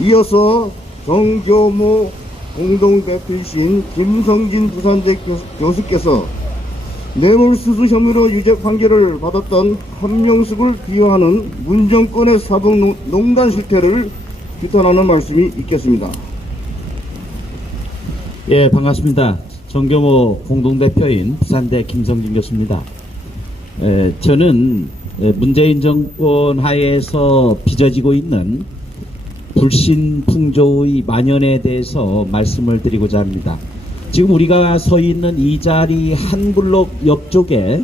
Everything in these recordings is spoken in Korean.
이어서 정교모 공동대표이신 김성진 부산대 교수께서 뇌물수수 혐의로 유죄 판결을 받았던 한명숙을 비호하는 문정권의 사법농단 실태를 규탄하는 말씀이 있겠습니다. 예, 반갑습니다. 정교모 공동대표인 부산대 김성진 교수입니다. 저는 문재인 정권 하에서 빚어지고 있는 불신풍조의 만연에 대해서 말씀을 드리고자 합니다. 지금 우리가 서 있는 이 자리 한 블록 옆쪽에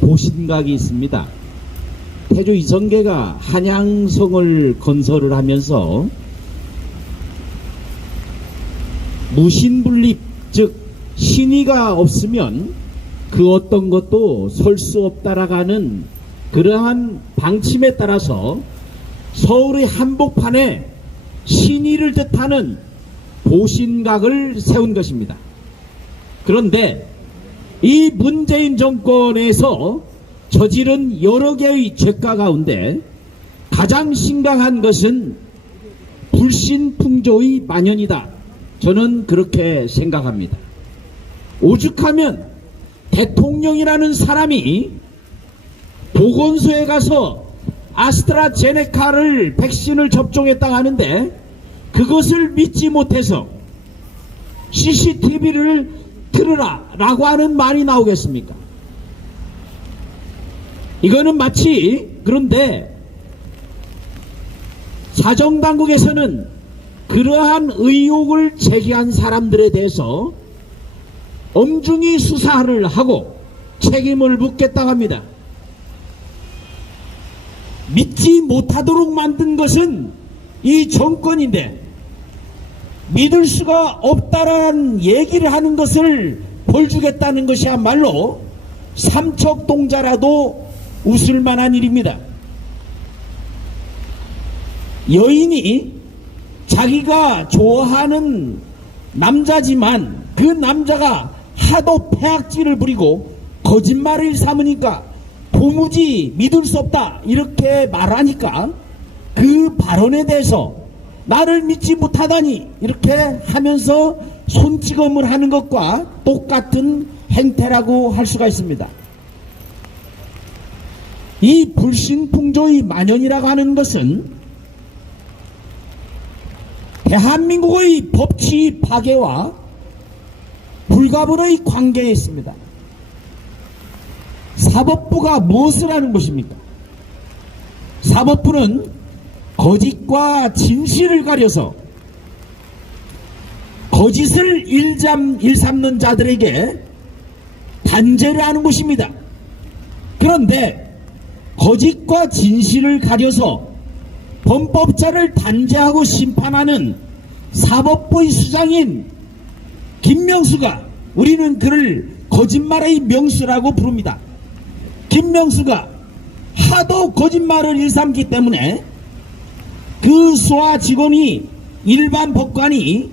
보신각이 있습니다. 태조 이성계가 한양성을 건설을 하면서 무신분립, 즉 신의가 없으면 그 어떤 것도 설 수 없다라는 그러한 방침에 따라서 서울의 한복판에 신의를 뜻하는 보신각을 세운 것입니다. 그런데 이 문재인 정권에서 저지른 여러 개의 죄가 가운데 가장 심각한 것은 불신풍조의 만연이다. 저는 그렇게 생각합니다. 오죽하면 대통령이라는 사람이 보건소에 가서 아스트라제네카를 백신을 접종했다고 하는데 그것을 믿지 못해서 CCTV를 틀으라 라고 하는 말이 나오겠습니까? 이거는 마치, 그런데 사정당국에서는 그러한 의혹을 제기한 사람들에 대해서 엄중히 수사를 하고 책임을 묻겠다고 합니다. 믿지 못하도록 만든 것은 이 정권인데 믿을 수가 없다라는 얘기를 하는 것을 벌주겠다는 것이야말로 삼척동자라도 웃을 만한 일입니다. 여인이 자기가 좋아하는 남자지만 그 남자가 하도 폐악질을 부리고 거짓말을 삼으니까 도무지 믿을 수 없다 이렇게 말하니까 그 발언에 대해서 나를 믿지 못하다니 이렇게 하면서 손찌검을 하는 것과 똑같은 행태라고 할 수가 있습니다. 이 불신풍조의 만연이라고 하는 것은 대한민국의 법치 파괴와 불가분의 관계에 있습니다. 사법부가 무엇을 하는 것입니까? 사법부는 거짓과 진실을 가려서 거짓을 일삼는 자들에게 단죄를 하는 것입니다. 그런데 거짓과 진실을 가려서 범법자를 단죄하고 심판하는 사법부의 수장인 김명수가, 우리는 그를 거짓말의 명수라고 부릅니다. 김명수가 하도 거짓말을 일삼기 때문에 그 수하 직원이, 일반 법관이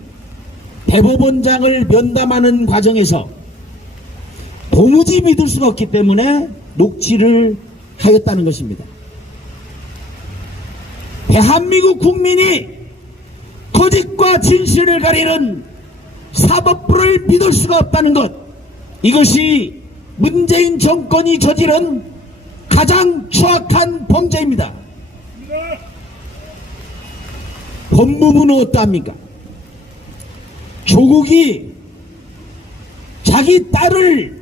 대법원장을 면담하는 과정에서 도무지 믿을 수가 없기 때문에 녹취를 하였다는 것입니다. 대한민국 국민이 거짓과 진실을 가리는 사법부를 믿을 수가 없다는 것, 이것이 문재인 정권이 저지른 가장 추악한 범죄입니다. 법무부는 어떠합니까? 조국이 자기 딸을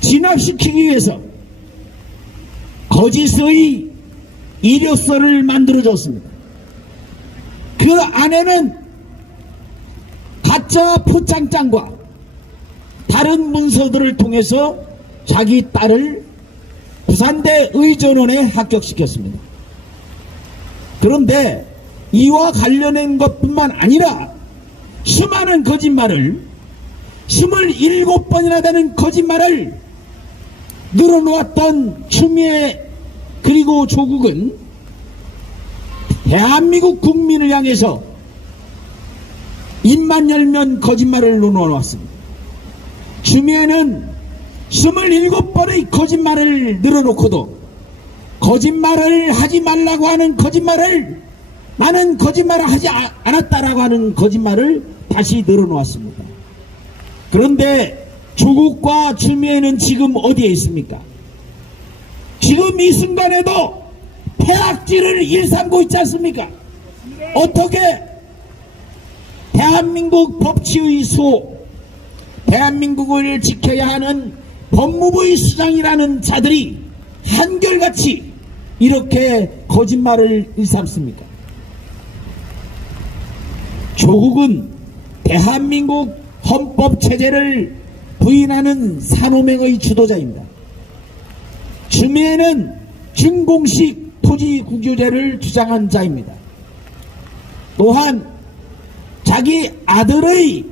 진압시키기 위해서 거짓의 이력서를 만들어줬습니다. 그 안에는 가짜 표창장과 다른 문서들을 통해서 자기 딸을 부산대 의전원에 합격시켰습니다. 그런데 이와 관련된 것뿐만 아니라 수많은 거짓말을, 27번이나 되는 거짓말을 늘어놓았던 추미애 그리고 조국은 대한민국 국민을 향해서 입만 열면 거짓말을 늘어놓았습니다. 추미애는 27번의 거짓말을 늘어놓고도 거짓말을 하지 말라고 하는 거짓말을 나는 거짓말을 하지 않았다라고 하는 거짓말을 다시 늘어놓았습니다. 그런데 조국과 추미애는 지금 어디에 있습니까? 지금 이 순간에도 폐악질을 일삼고 있지 않습니까? 어떻게 대한민국 법치의 수, 대한민국을 지켜야 하는 법무부의 수장이라는 자들이 한결같이 이렇게 거짓말을 일삼습니까? 조국은 대한민국 헌법체제를 부인하는 산호맹의 주도자입니다. 추미애는 준공식 토지국유제를 주장한 자입니다. 또한 자기 아들의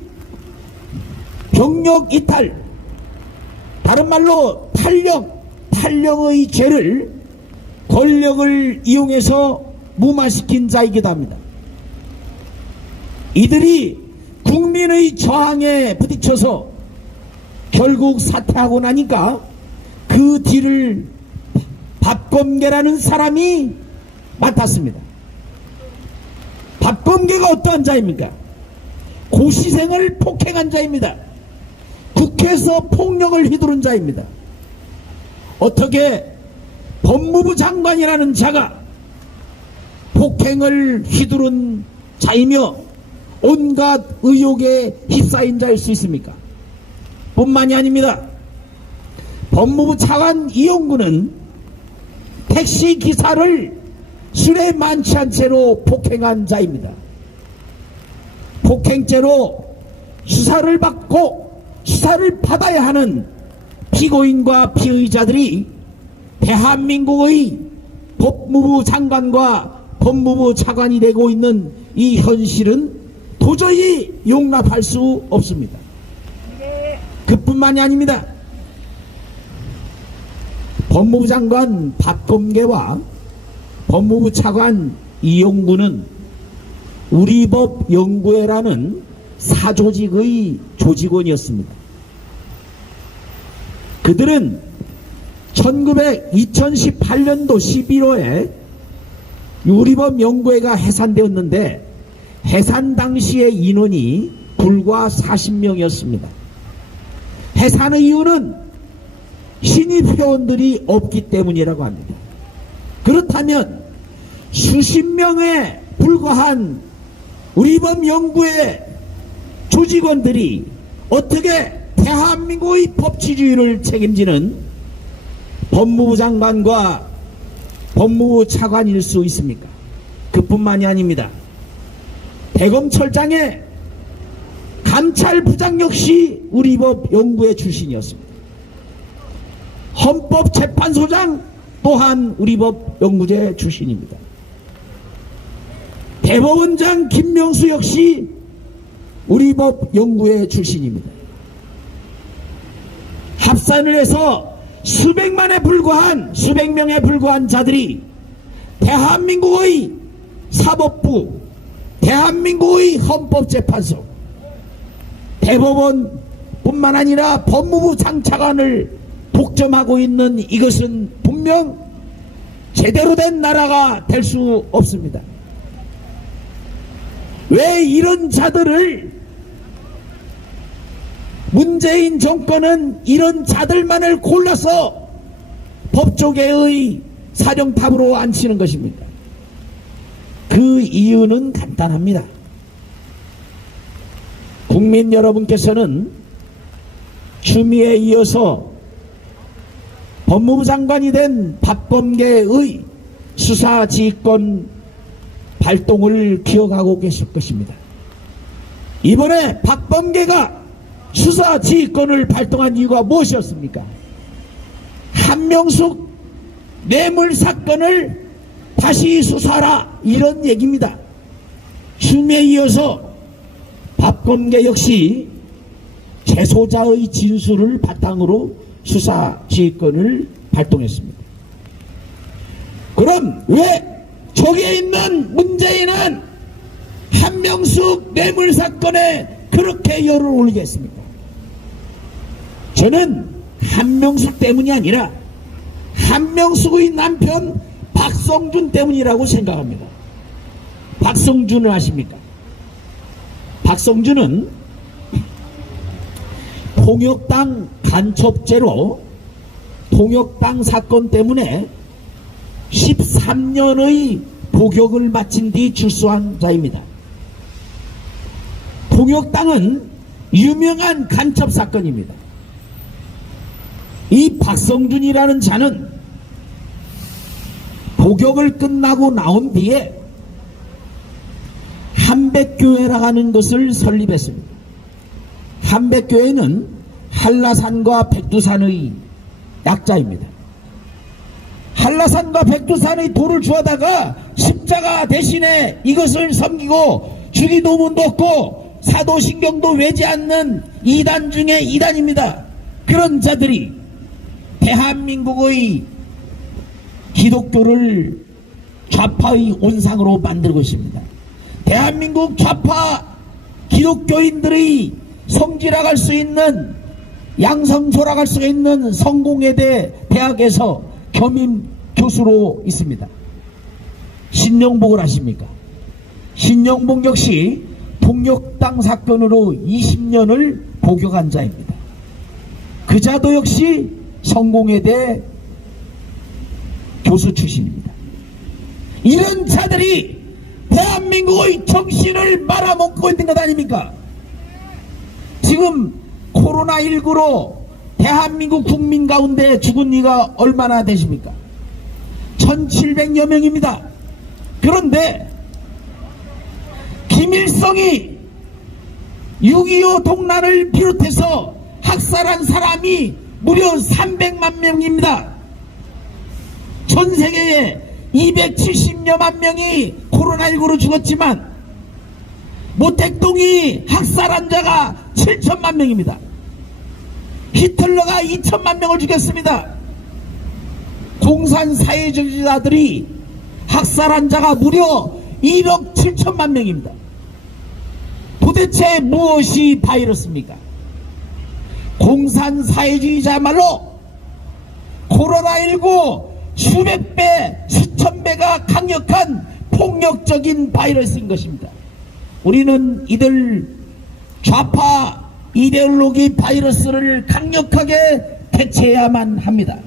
병력 이탈, 다른 말로 탈령의 죄를 권력을 이용해서 무마시킨 자이기도 합니다. 이들이 국민의 저항에 부딪혀서 결국 사퇴하고 나니까 그 뒤를 박범계라는 사람이 맡았습니다. 박범계가 어떠한 자입니까? 고시생을 폭행한 자입니다. 국회에서 폭력을 휘두른 자입니다. 어떻게 법무부 장관이라는 자가 폭행을 휘두른 자이며 온갖 의혹에 휩싸인 자일 수 있습니까? 뿐만이 아닙니다. 법무부 차관 이용구는 택시 기사를 술에 만취한 채로 폭행한 자입니다. 폭행죄로 수사를 받고 수사를 받아야 하는 피고인과 피의자들이 대한민국의 법무부 장관과 법무부 차관이 되고 있는 이 현실은 도저히 용납할 수 없습니다. 그뿐만이 아닙니다. 법무부 장관 박범계와 법무부 차관 이용구는 우리법연구회라는 사조직의 조직원이었습니다. 그들은 2018년도 11월에 우리법연구회가 해산되었는데 해산 당시의 인원이 불과 40명이었습니다. 해산의 이유는 신입 회원들이 없기 때문이라고 합니다. 그렇다면 수십 명에 불과한 우리법연구회 조직원들이 어떻게 대한민국의 법치주의를 책임지는 법무부 장관과 법무부 차관일 수 있습니까? 그뿐만이 아닙니다. 대검찰장의 감찰부장 역시 우리법연구회 출신이었습니다. 헌법재판소장 또한 우리법연구회 출신입니다. 대법원장 김명수 역시 우리법연구회 출신입니다. 합산을 해서 수백 명에 불과한 자들이 대한민국의 사법부, 대한민국의 헌법재판소, 대법원뿐만 아니라 법무부 장차관을 독점하고 있는 이것은 분명 제대로 된 나라가 될 수 없습니다. 왜 이런 자들을, 문재인 정권은 이런 자들만을 골라서 법조계의 사령탑으로 앉히는 것입니까? 그 이유는 간단합니다. 국민 여러분께서는 추미애에 이어서 법무부 장관이 된 박범계의 수사지휘권 발동을 기억하고 계실 것입니다. 이번에 박범계가 수사지휘권을 발동한 이유가 무엇이었습니까? 한명숙 뇌물 사건을 다시 수사하라, 이런 얘기입니다. 추미애에 이어서 박범계 역시 재소자의 진술을 바탕으로 수사지휘권을 발동했습니다. 그럼 왜 저기에 있는 문재인은 한명숙 뇌물 사건에 그렇게 열을 올리겠습니까? 저는 한명숙 때문이 아니라 한명숙의 남편 박성준 때문이라고 생각합니다. 박성준을 아십니까? 박성준은 통역당 간첩죄로 통역당 사건 때문에 13년의 복역을 마친 뒤 출소한 자입니다. 통역당은 유명한 간첩 사건입니다. 이 박성준이라는 자는 복역을 끝나고 나온 뒤에 한백교회라고 하는 것을 설립했습니다. 한백교회는 한라산과 백두산의 약자입니다. 한라산과 백두산의 돌을 주워다가 십자가 대신에 이것을 섬기고 주기도문도 없고 사도신경도 외지 않는 이단 중에 이단입니다. 그런 자들이 대한민국의 기독교를 좌파의 온상으로 만들고 있습니다. 대한민국 좌파 기독교인들의 성지라고 할 수 있는 양성소라고 할 수 있는 성공회대 대학에서 겸임 교수로 있습니다. 신영복을 아십니까? 신영복 역시 통역당 사건으로 20년을 복역한 자입니다. 그 자도 역시 성공회대 교수 출신입니다. 이런 자들이 대한민국의 정신을 말아먹고 있는 것 아닙니까? 지금 코로나19로 대한민국 국민 가운데 죽은 이가 얼마나 되십니까? 1700여 명입니다. 그런데 김일성이 6.25 동란을 비롯해서 학살한 사람이 무려 300만 명입니다. 전 세계에 270여만 명이 코로나19로 죽었지만 모택동이 학살한 자가 7천만 명입니다. 히틀러가 2천만 명을 죽였습니다. 공산사회주의자들이 학살한 자가 무려 1억 7천만 명입니다. 도대체 무엇이 바이러스입니까? 공산사회주의자말로 코로나19 수백 배, 수천 배가 강력한 폭력적인 바이러스인 것입니다. 우리는 이들 좌파 이데올로기 바이러스를 강력하게 대체해야만 합니다.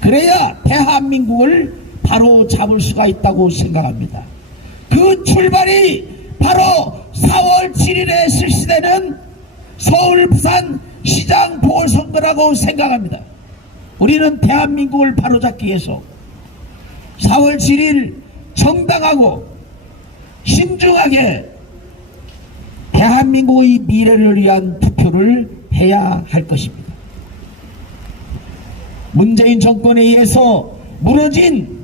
그래야 대한민국을 바로 잡을 수가 있다고 생각합니다. 그 출발이 바로 4월 7일에 실시되는 서울 부산 시장 보궐선거라고 생각합니다. 우리는 대한민국을 바로잡기 위해서 4월 7일 정당하고 신중하게 대한민국의 미래를 위한 투표를 해야 할 것입니다. 문재인 정권에 의해서 무너진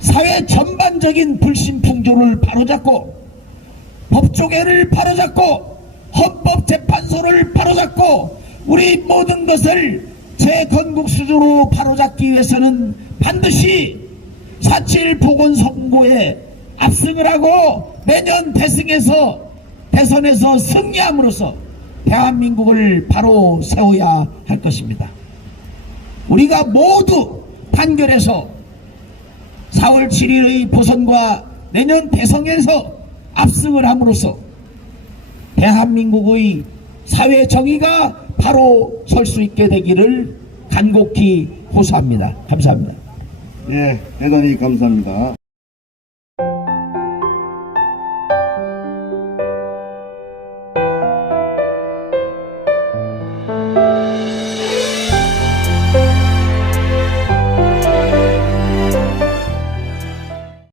사회 전반적인 불신풍조를 바로잡고 법조계를 바로잡고 헌법재판소를 바로잡고 우리 모든 것을 재건국 수준으로 바로잡기 위해서는 반드시 4.7 보궐선거에 압승을 하고 내년 대선에서 승리함으로써 대한민국을 바로 세워야 할 것입니다. 우리가 모두 단결해서 4월 7일의 보선과 내년 대선에서 압승을 함으로써 대한민국의 사회 정의가 바로 설 수 있게 되기를 간곡히 호소합니다. 감사합니다. 예, 대단히 감사합니다.